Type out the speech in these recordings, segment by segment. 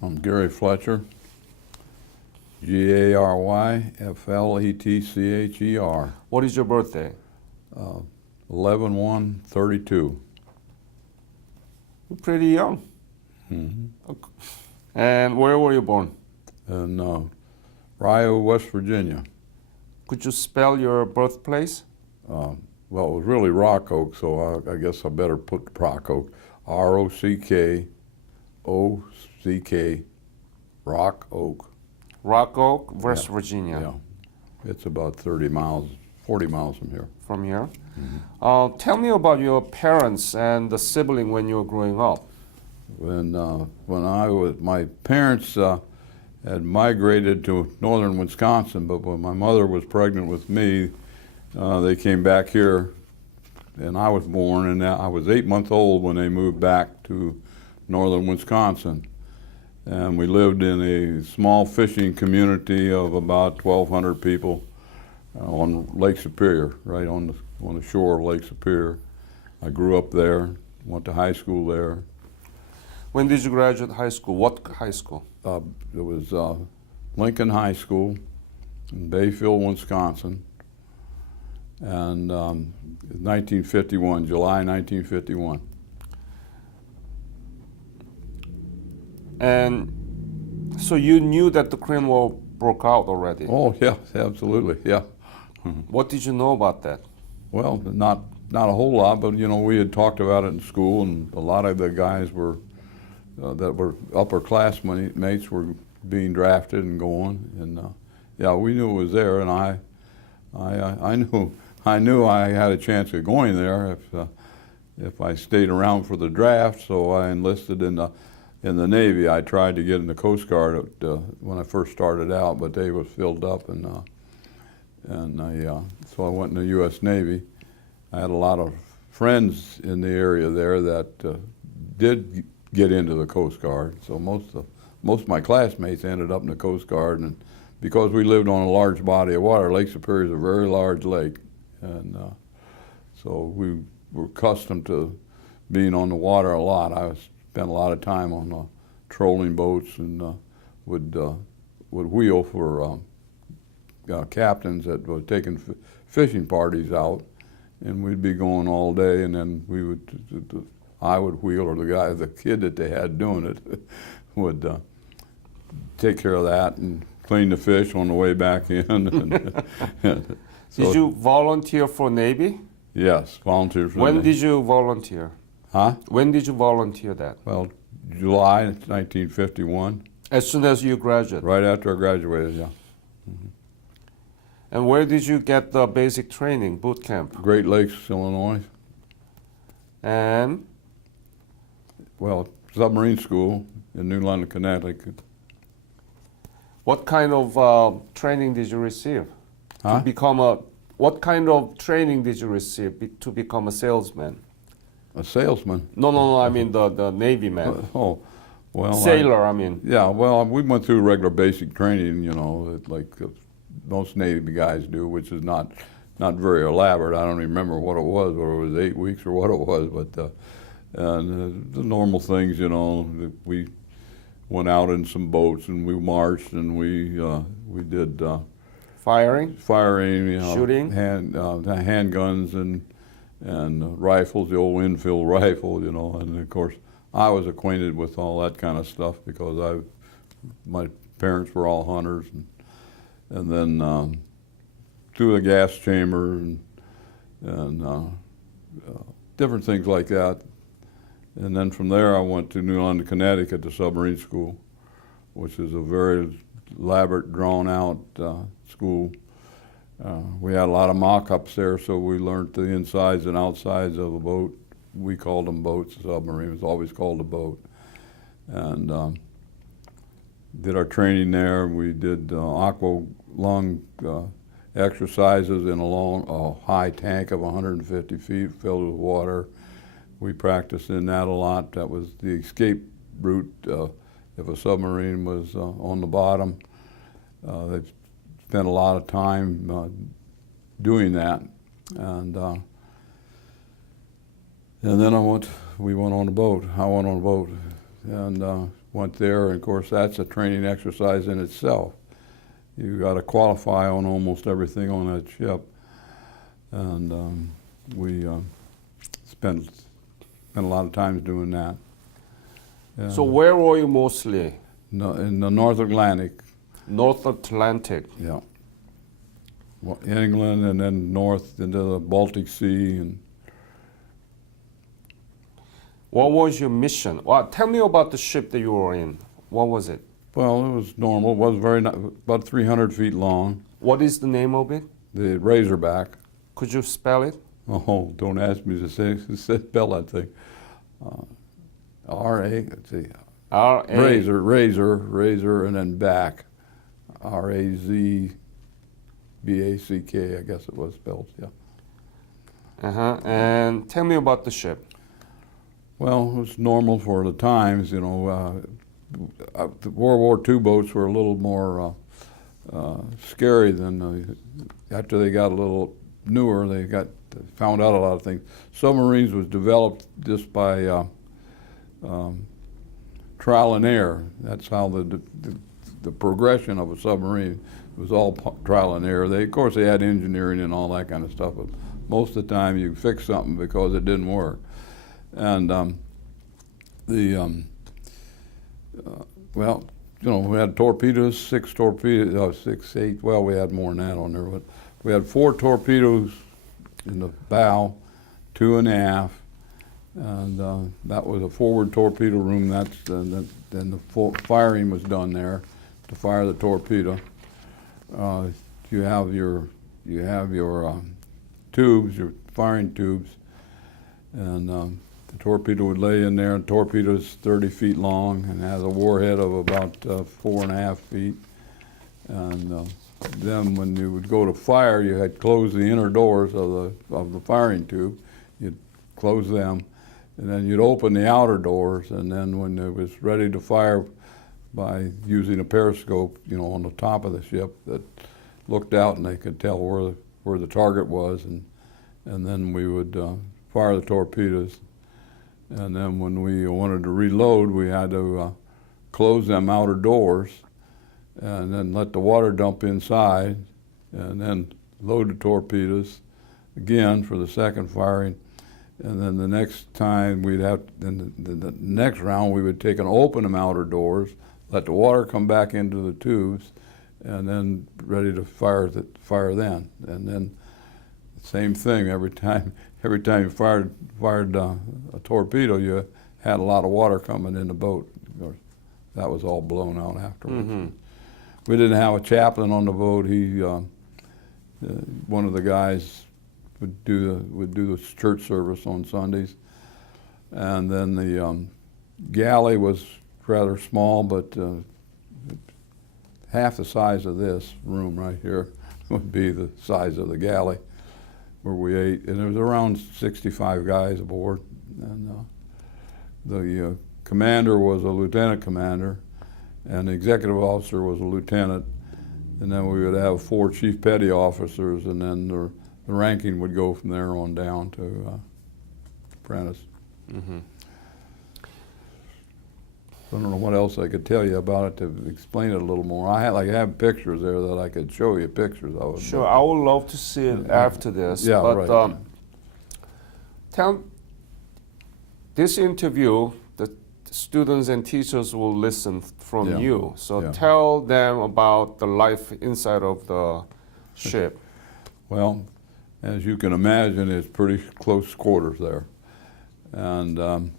I'm Gary Fletcher, Garyfletcher. What is your birthday? 11/1/32. You're pretty young. Okay. And where were you born? In Rio, West Virginia. Could you spell your birthplace? Well, it was really Rock Oak, so I guess I better put Rock Oak. ROCKOCK, Rock Oak. Rock Oak, West Yeah. Virginia. Yeah, it's about 30 miles, 40 miles from here. From here. Tell me about your parents and the sibling when you were growing up. My parents had migrated to northern Wisconsin, but when my mother was pregnant with me, they came back here, and I was born, and I was 8 months old when they moved back to northern Wisconsin. And we lived in a small fishing community of about 1,200 people on Lake Superior, right on the shore of Lake Superior. I grew up there, went to high school there. When did you graduate high school? What high school? It was Lincoln High School in Bayfield, Wisconsin, and 1951, July 1951. And so you knew that the Korean War broke out already. Oh yeah, absolutely, yeah. What did you know about that? Well, not a whole lot, but we had talked about it in school, and a lot of the guys that were upper classmates were being drafted and going, and yeah, we knew it was there, and I knew I had a chance of going there if I stayed around for the draft. So I enlisted in the Navy. I tried to get in the Coast Guard when I first started out, but they was filled up, so I went in the U.S. Navy. I had a lot of friends in the area there that did get into the Coast Guard. So most of my classmates ended up in the Coast Guard, and because we lived on a large body of water, Lake Superior is a very large lake, and so we were accustomed to being on the water a lot. I spent a lot of time on trolling boats, and would wheel for captains that were taking fishing parties out, and we'd be going all day, and then I would wheel, or the kid that they had doing it would take care of that and clean the fish on the way back in. So, did you volunteer for Navy? yes, volunteer for the When Navy. did you volunteer? Huh? When did you volunteer that? Well, July 1951, As soon as you graduated. right after I graduated, yeah. And where did you get the basic training, boot camp? Great Lakes, Illinois. And Well, submarine school in New London, Connecticut. what kind of training did you receive Huh? to become what kind of training did you receive to become a salesman? A salesman. No, I mean the Navy man. Oh, well. Sailor, I mean. Yeah, well, we went through regular basic training, like most Navy guys do, which is not very elaborate. I don't even remember what it was, whether it was 8 weeks or what it was, but the normal things, that we went out in some boats and we marched and we did Firing? firing, Shooting? handguns and rifles, the old infield rifle, and of course I was acquainted with all that kind of stuff because my parents were all hunters, and then through the gas chamber and different things like that. And then from there I went to New London, Connecticut, to submarine school, which is a very elaborate, drawn-out school. We had a lot of mock-ups there, so we learned the insides and outsides of a boat. We called them boats. A submarine was always called a boat. And did our training there. We did aqua lung exercises in a high tank of 150 feet filled with water. We practiced in that a lot. That was the escape route if a submarine was on the bottom. They spent a lot of time doing that, and then we went on a boat. I went on a boat, and went there, and of course that's a training exercise in itself. You got to qualify on almost everything on that ship, and we spent a lot of times doing that. So where were you mostly? No, in the North Atlantic. North Atlantic. Yeah. Well, England, and then north into the Baltic Sea, and What was your mission? Well, tell me about the ship that you were in. What was it? well, it was normal. It was about 300 feet long. What is the name of it? The Razorback. Could you spell it? Oh, don't ask me to spell that thing. Let's see. R-A. Razor, and then back. Razback, I guess it was spelled, yeah. Uh-huh. And tell me about the ship. Well, it was normal for the times, you know. The World War II boats were a little more scary than after they got a little newer. They found out a lot of things. Submarines was developed just by trial and error. That's how the progression of a submarine was all trial and error. Of course, they had engineering and all that kind of stuff, but most of the time you fix something because it didn't work. And well, you know, we had torpedoes, 6 torpedoes, 6, 8. Well, we had more than that on there, but we had 4 torpedoes in the bow, 2 in the aft, and that was a forward torpedo room. Then the firing was done there to fire the torpedo. You have your tubes, your firing tubes, and the torpedo would lay in there. And the torpedo's 30 feet long and has a warhead of about 4.5 feet. And then when you would go to fire, you had closed the inner doors of the firing tube. You'd close them, and then you'd open the outer doors. And then when it was ready to fire, by using a periscope, you know, on the top of the ship that looked out, and they could tell where the target was, and then we would fire the torpedoes. And then when we wanted to reload, we had to close them outer doors and then let the water dump inside, and then load the torpedoes again for the second firing. And then the next time the next round we would take and open them outer doors, let the water come back into the tubes, and then ready to fire then. And then same thing every time. Every time you fired a torpedo, you had a lot of water coming in the boat. That was all blown out afterwards. Mm-hmm. We didn't have a chaplain on the boat. He, one of the guys, would do the church service on Sundays, and then the galley was rather small, but half the size of this room right here would be the size of the galley where we ate, and there was around 65 guys aboard, and the commander was a lieutenant commander, and the executive officer was a lieutenant, and then we would have 4 chief petty officers, and then the ranking would go from there on down to apprentice. Mm-hmm. I don't know what else I could tell you about it to explain it a little more. I have pictures there that I could show you pictures of it. Sure, I would love to see it after this. Yeah, but right. Tell this interview, the students and teachers will listen from Yeah. you. So Yeah. tell them about the life inside of the ship. Well, as you can imagine, it's pretty close quarters there. And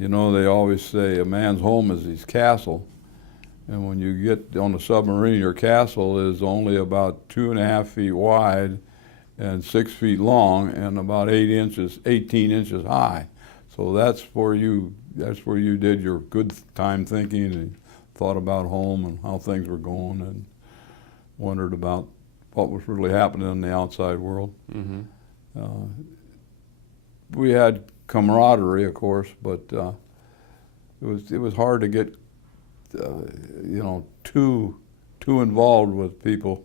you know, they always say a man's home is his castle. And when you get on a submarine, your castle is only about 2.5 feet wide and 6 feet long and about 18 inches high. So that's where you did your good time thinking and thought about home and how things were going and wondered about what was really happening in the outside world. Mm-hmm. We had camaraderie, of course, but it was hard to get you know, too involved with people.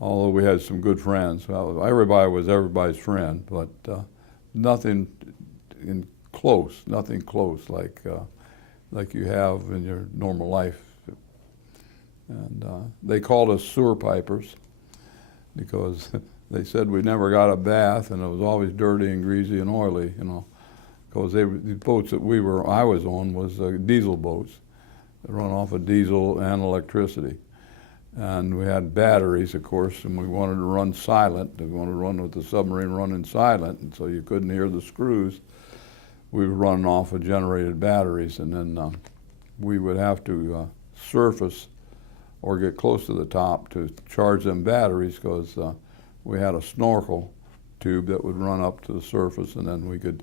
Although we had some good friends, everybody was everybody's friend, but nothing close like like you have in your normal life. And they called us sewer pipers because they said we never got a bath and it was always dirty and greasy and oily, you know. Because the boats that I was on was diesel boats that run off of diesel and electricity. And we had batteries, of course, and we wanted to run silent. We wanted to run with the submarine running silent, and so you couldn't hear the screws. We were running off of generated batteries, and then we would have to surface or get close to the top to charge them batteries, because we had a snorkel tube that would run up to the surface, and then we could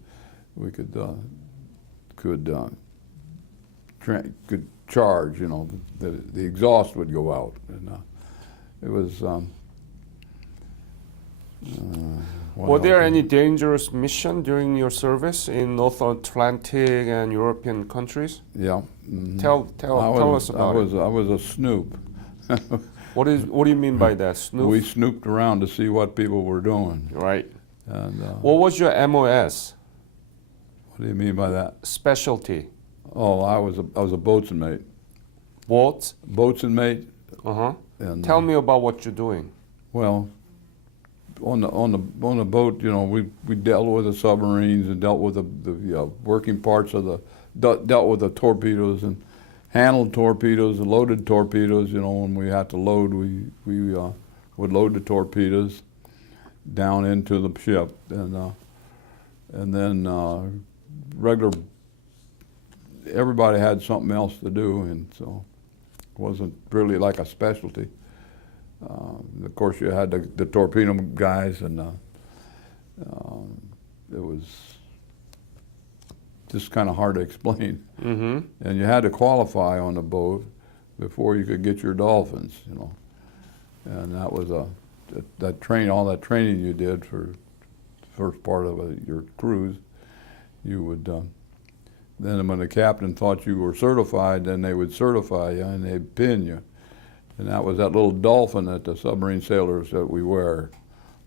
charge. You know, the exhaust would go out, and it was. Were there any dangerous mission during your service in North Atlantic and European countries? Yeah. Mm-hmm. Tell us about it. I was a snoop. What do you mean by that, snoop? We snooped around to see what people were doing. Right. And what was your MOS? what do you mean by that? Specialty. Oh, I was a boatswain mate. What? Boatswain mate. Uh-huh. And Tell me about what you're doing. well, on the boat, you know, we dealt with the submarines and dealt with the working parts of dealt with the torpedoes and handled torpedoes and loaded torpedoes. You know, when we had to load, we would load the torpedoes down into the ship, and then regular. Everybody had something else to do, and so it wasn't really like a specialty. Of course, you had the torpedo guys, and it was just kind of hard to explain. Mm-hmm. And you had to qualify on the boat before you could get your dolphins, you know. And that was all that training you did for the first part of your cruise. You would then when the captain thought you were certified, then they would certify you and they'd pin you. And that was that little dolphin that the submarine sailors that we wear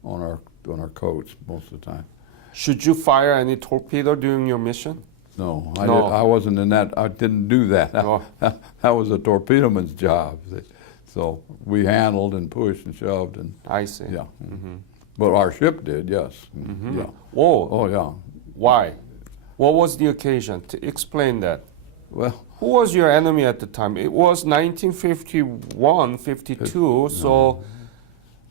on our coats most of the time. Should you fire any torpedo during your mission? No, No. I wasn't in that. I didn't do that. Oh. That was a torpedoman's job. So we handled and pushed and shoved, and I see. yeah. Mm-hmm. But our ship did, yes. Mm-hmm. Yeah. Whoa. Oh yeah. Why? What was the occasion? Explain that. Well, Who was your enemy at the time? It was 1951, 52, so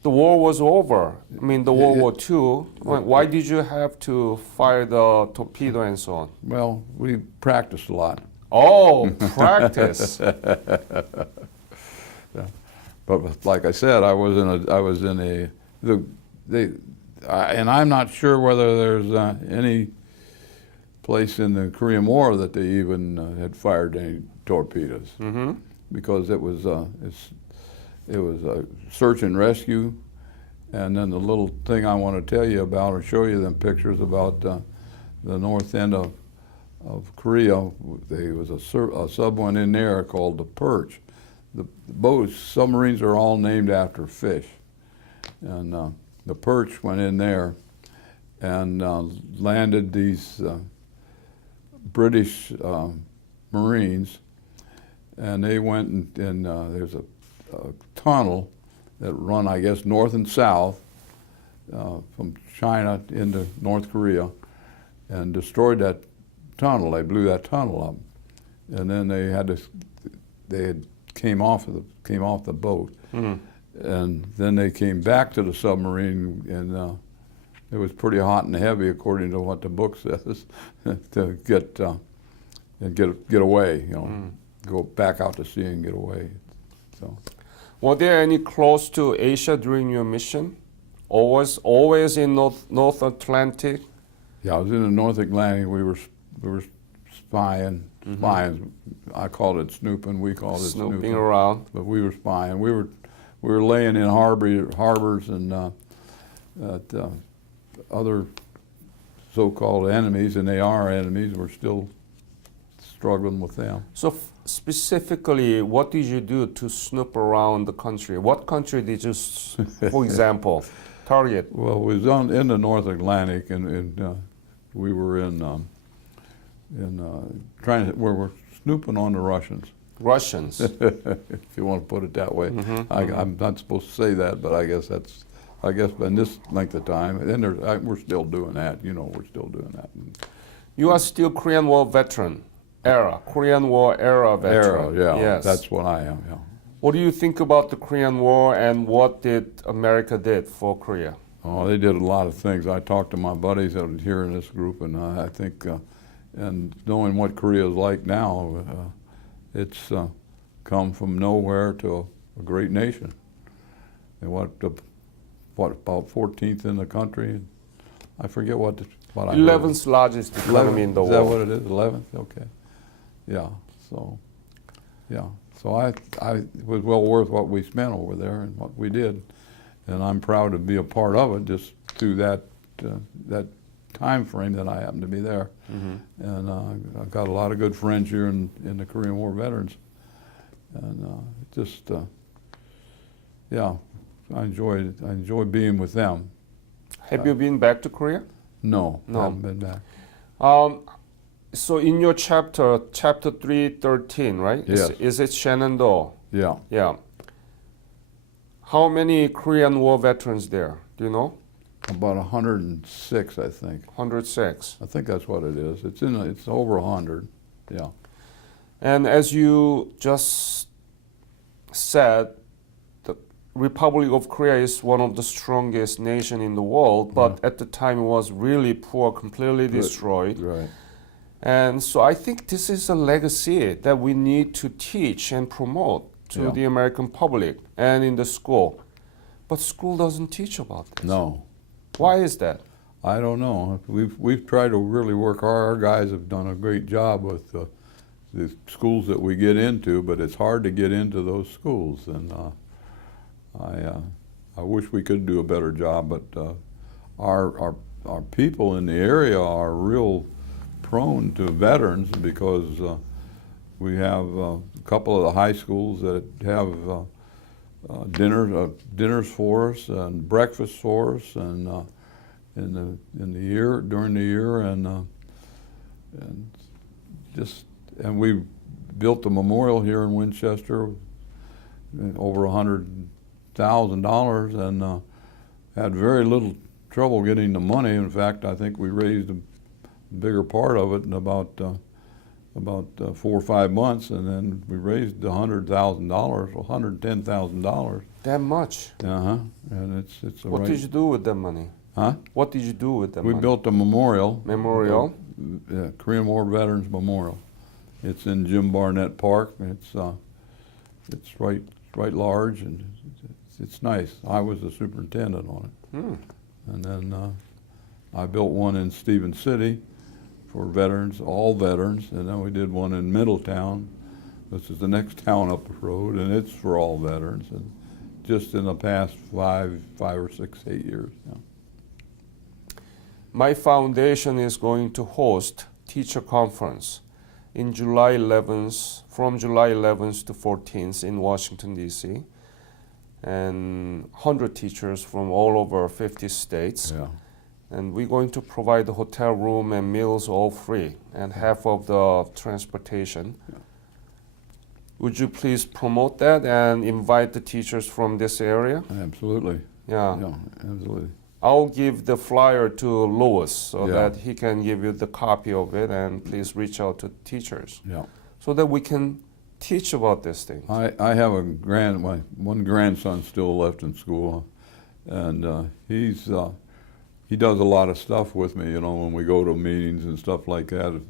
the war was over. I mean, the World War II. Why did you have to fire the torpedo and so on? well, we practiced a lot. Oh, practice. But like I said, and I'm not sure whether there's any place in the Korean War that they even had fired any torpedoes, Mm-hmm. because it was search and rescue. And then the little thing I want to tell you about, or show you them pictures about the north end of Korea. There was a sub went in there called the Perch. The boats, submarines are all named after fish, and the Perch went in there and landed these British Marines, and they went and there's a tunnel that run, I guess, north and south from China into North Korea, and destroyed that tunnel. They blew that tunnel up, and then they came off the boat, Mm-hmm. and then they came back to the submarine, and it was pretty hot and heavy, according to what the book says, to get away. You know, go back out to sea and get away. So. Were there any close to Asia during your mission? Always in North Atlantic? Yeah, I was in the North Atlantic. We were spying. Mm-hmm. Spying. I called it snooping. We called it Snooping snooping. around. But we were spying. We were laying in harbors and that other so-called enemies, and they are enemies. We're still struggling with them. So specifically, what did you do to snoop around the country? What country did you, for example, target? Well, we was in the North Atlantic, and we were in trying to, we were snooping on the Russians, Russians. if you want to put it that way. I'm not supposed to say that, but I guess in this length of time, and we're still doing that. You know, we're still doing that. You are still Korean War veteran era, Korean War era veteran. Yes. That's what I am. Yeah. What do you think about the Korean War and what did America did for Korea? Oh, they did a lot of things. I talked to my buddies that were here in this group, and I think, and knowing what Korea is like now, it's come from nowhere to a great nation. And what about 14th in the country? I forget what I heard. 11th largest economy in the world. Is that what it is? 11th? Okay. Yeah. So, yeah. So it was well worth what we spent over there and what we did, and I'm proud to be a part of it just through that time frame that I happened to be there. And I've got a lot of good friends here in the Korean War veterans, and yeah, I enjoy being with them. Have you been back to Korea? No, No. I haven't been back. So in your chapter 313, right? Yes. Is it Shenandoah? Yeah. Yeah. How many Korean War veterans there? Do you know? About 106, I think. 106. I think that's what it is. It's over 100. Yeah. And as you just said, the Republic of Korea is one of the strongest nation in the world, but at the time it was really poor, completely destroyed. Right. And so I think this is a legacy that we need to teach and promote to the American public and in the school. But school doesn't teach about this. No. Why is that? I don't know. We've tried to really work hard. Our guys have done a great job with the schools that we get into, but it's hard to get into those schools. And I wish we could do a better job. But our people in the area are real prone to veterans because we have a couple of the high schools that have dinners for us and breakfast for us, and during the year, and we built a memorial here in Winchester, over $100,000, and had very little trouble getting the money. In fact, I think we raised a bigger part of it in about 4 or 5 months, and then we raised $100,000, $110,000. That much? And it's a What did you do with that money? Huh? What did you do with that We money? built a memorial. Memorial? Korean War Veterans Memorial. It's in Jim Barnett Park. It's right large, and it's nice. I was the superintendent on it. And then I built one in Stevens City for veterans, all veterans, and then we did one in Middletown. This is the next town up the road, and it's for all veterans. And just in the past 5 or 6, 8 years. Yeah. My foundation is going to host teacher conference in July 11th, from July 11th to 14th in Washington, D.C. And 100 teachers from all over 50 states. Yeah. And we're going to provide the hotel room and meals all free and half of the transportation. Yeah. Would you please promote that and invite the teachers from this area? Absolutely. Yeah. Yeah, absolutely. I'll give the flyer to Louis so Yeah. that he can give you the copy of it, and please reach out to teachers Yeah. so that we can teach about this thing. I have one grandson still left in school, and he does a lot of stuff with me, you know, when we go to meetings and stuff like that, if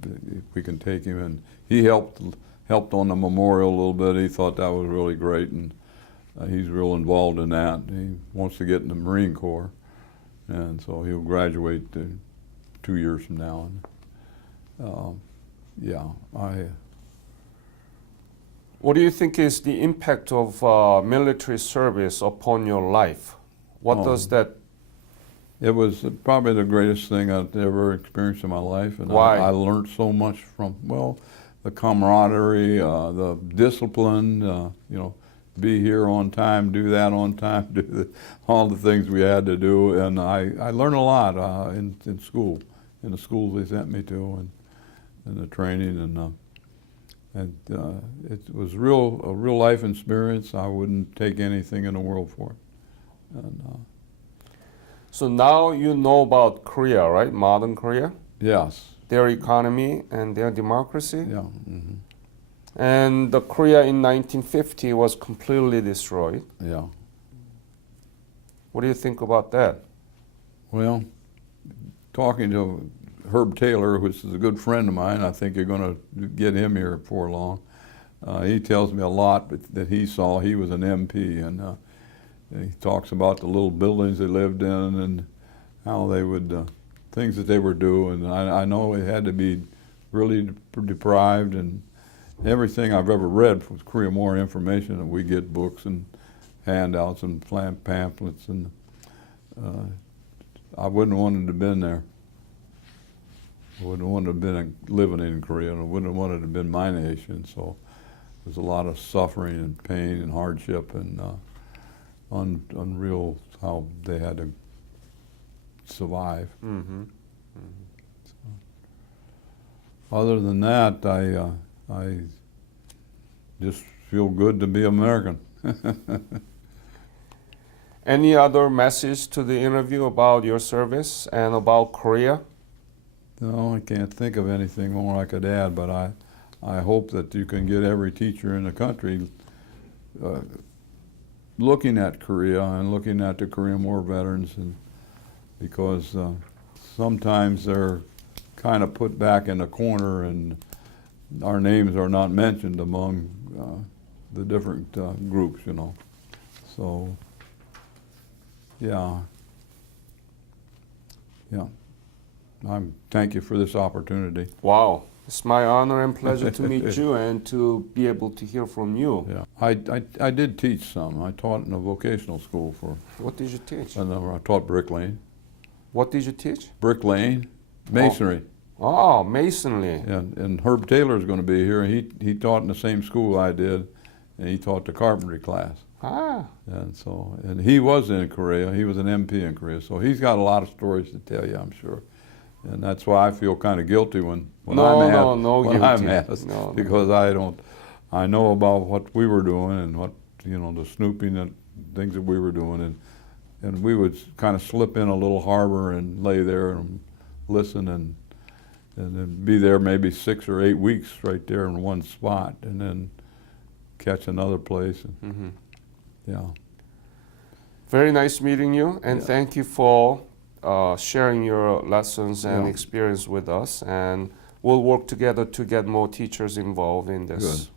we can take him. And he helped on the memorial a little bit. He thought that was really great, and he's real involved in that. He wants to get in the Marine Corps, and so he'll graduate 2 years from now. And, What do you think is the impact of military service upon your life? What does that? It was probably the greatest thing I've ever experienced in my life, and Why? I learned so much from, well, the camaraderie, the discipline, you know, be here on time, do that on time, do all the things we had to do, and I learned a lot in school, in the schools they sent me to, and the training, And it was a real life experience. I wouldn't take anything in the world for it. And, So now you know about Korea, right? Modern Korea, yes, their economy and their democracy. yeah. Hmm. And the Korea in 1950 was completely destroyed. Yeah. What do you think about that? Well, talking to Herb Taylor, which is a good friend of mine, I think you're going to get him here before long. He tells me a lot that he saw. He was an MP, and he talks about the little buildings they lived in and how they would, things that they were doing. I know it had to be really deprived, and everything I've ever read from Korea, more information, and we get books and handouts and pamphlets, and I wouldn't want to have been there. I wouldn't want to have been living in Korea, and I wouldn't have wanted to have been my nation. So there's a lot of suffering and pain and hardship, and unreal how they had to survive. Mm-hmm. Other than that, I just feel good to be American. Any other message to the interview about your service and about Korea? No, I can't think of anything more I could add, but I hope that you can get every teacher in the country looking at Korea and looking at the Korean War veterans, and because sometimes they're kind of put back in a corner and our names are not mentioned among the different groups, you know. So, yeah. Thank you for this opportunity. Wow, it's my honor and pleasure to meet you and to be able to hear from you. Yeah, I did teach some. I taught in a vocational school for. What did you teach? And I taught bricklaying. What did you teach? Bricklaying, masonry. Oh, masonry. And Herb Taylor is going to be here. He taught in the same school I did, and he taught the carpentry class. Ah. And he was in Korea. He was an MP in Korea, so he's got a lot of stories to tell you, I'm sure. And that's why I feel kind of guilty when I'm asked, No, because I know about what we were doing and what, you know, the snooping and things that we were doing, and we would kind of slip in a little harbor and lay there and listen and then be there maybe 6 or 8 weeks right there in one spot, and then catch another place. And, yeah. Very nice meeting you, and thank you for sharing your lessons and Yeah. experience with us. And we'll work together to get more teachers involved in this. Good.